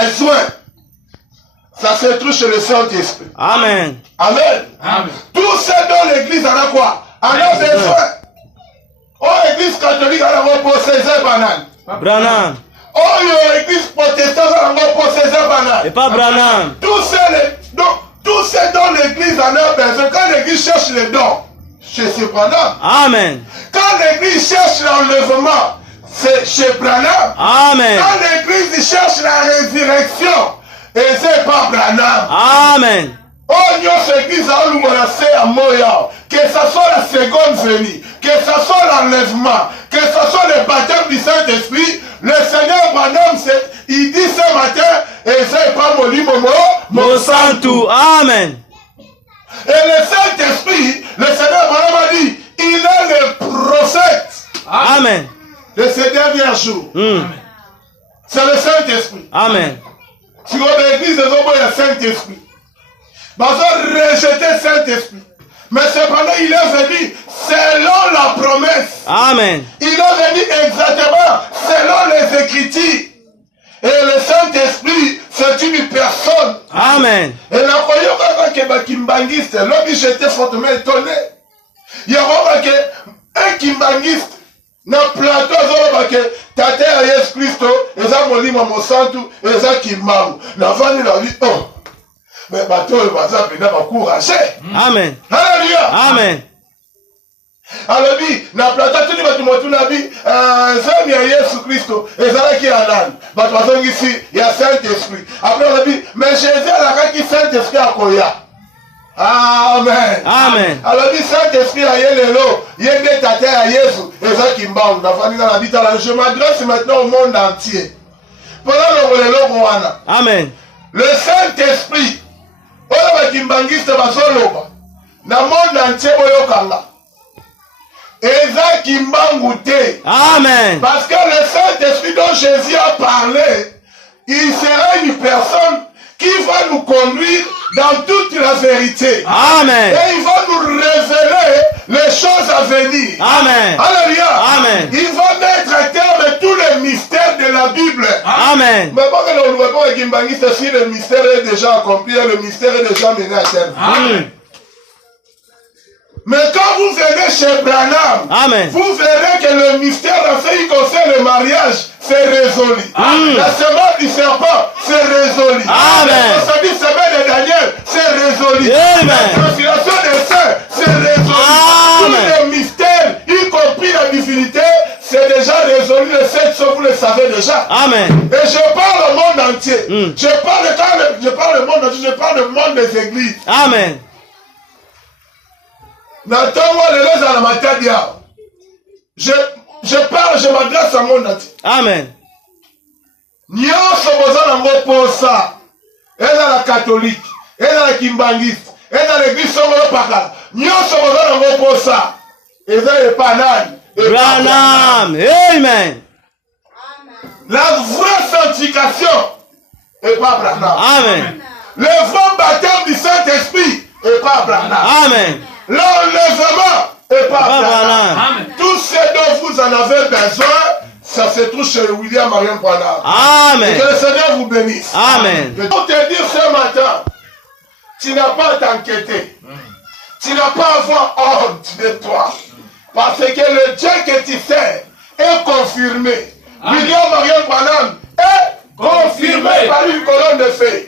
besoin, ça se trouve chez le Saint-Esprit. Amen. Amen. Amen. Tout ce dont l'église en a quoi? En a besoin. Oh, l'église catholique en a possédé banane. Branham. Oh, l'église protestante en a possédé banane. Et pas Branham. Tout ce dont l'église en a besoin, quand l'église cherche les dons, c'est chez Branham. Amen. Quand l'église cherche l'enlèvement, c'est chez Branham. Amen. Quand l'église cherche la résurrection, et c'est pas Branham. Amen. Oh, nous, l'église a eu à Moya, que ce soit la seconde venue, que ce soit l'enlèvement, que ce soit le baptême du Saint-Esprit, le Seigneur Branham, il dit ce matin, et c'est pas mon Santo. Amen. Et le Saint-Esprit, le Seigneur Branham a dit, il est le prophète Amen. de ces derniers jours. C'est le Saint-Esprit. Amen. Si on a l'église, il y a le Saint-Esprit. Ils ont rejeté le Saint-Esprit. Mais cependant, il est venu selon la promesse. Amen. Il est venu exactement selon les Écritures. Et le Saint-Esprit, c'est une personne. Amen. Et la croyance que Kimbangiste, l'homme j'étais fortement étonné. Il y a un Kimbangiste, dans le plateau, que Tate à Jésus Christ, et ça m'a dit, mon santo, et ça Kimbangu. La vanne, il a dit, oh. Mais bateau, il va s'encourager. Amen. Alléluia. Amen. Alors, na plateau, tout le monde a dit, ça, il y a Jésus Christ, et ça, qui est à l'âne. Mais ici, il y a Saint-Esprit. Après, on a dit, mais Jésus, il y a Saint-Esprit à Koya. Amen. Amen. Alors, dit Saint-Esprit à Yélélo, Yéné Tate à Jésus, et ça qui m'embarque. Je m'adresse maintenant au monde entier. Pendant le Lélo, Amen. le Saint-Esprit, on a Kimbangiste Basoloba, dans le monde entier, Oyokanga. Et ça qui m'engoûté. Amen. Parce que le Saint-Esprit dont Jésus a parlé, il sera une personne qui va nous conduire dans toute la vérité. Amen. Et il va nous révéler les choses à venir. Amen. Alléluia. Amen. Il va mettre à terme tous les mystères de la Bible. Amen. Mais pas que nous ne répondons à Kimbangiste si le mystère est déjà accompli, le mystère est déjà mené à terme. Amen. Mais quand vous venez chez Branham, Amen. vous verrez que le mystère en ce qui concerne le mariage, c'est résolu. Amen. La semence du serpent, c'est résolu. Amen. La semence de Daniel, c'est résolu. Amen. La translation des saints, c'est résolu. Amen. Tous les mystères, y compris la divinité, c'est déjà résolu. Les sept choses, vous le savez déjà. Amen. Et je parle au monde entier. Je parle au monde entier, je parle au monde des églises. Amen. Je parle, je m'adresse à mon entier. Amen. Nyonso boza nango posa. Eza la catholique, eza la kimbangiste, eza l'église songolo pakala. Nyonso boza nango posa. Eza epanani. Branham. Amen. La vraie sanctification est pas Branham. Amen. Le vrai baptême du Saint-Esprit est pas Branham. Amen. L'enlèvement est pas Branham. Amen. Tout ce dont vous en avez besoin, ça se trouve chez William Marion Branham. Amen. Et que le Seigneur vous bénisse. Amen. Je vais te dire ce matin, tu n'as pas à t'inquiéter. Tu n'as pas à avoir honte de toi. Parce que le Dieu que tu sers est confirmé. William Marion Branham est confirmé par une colonne de feu.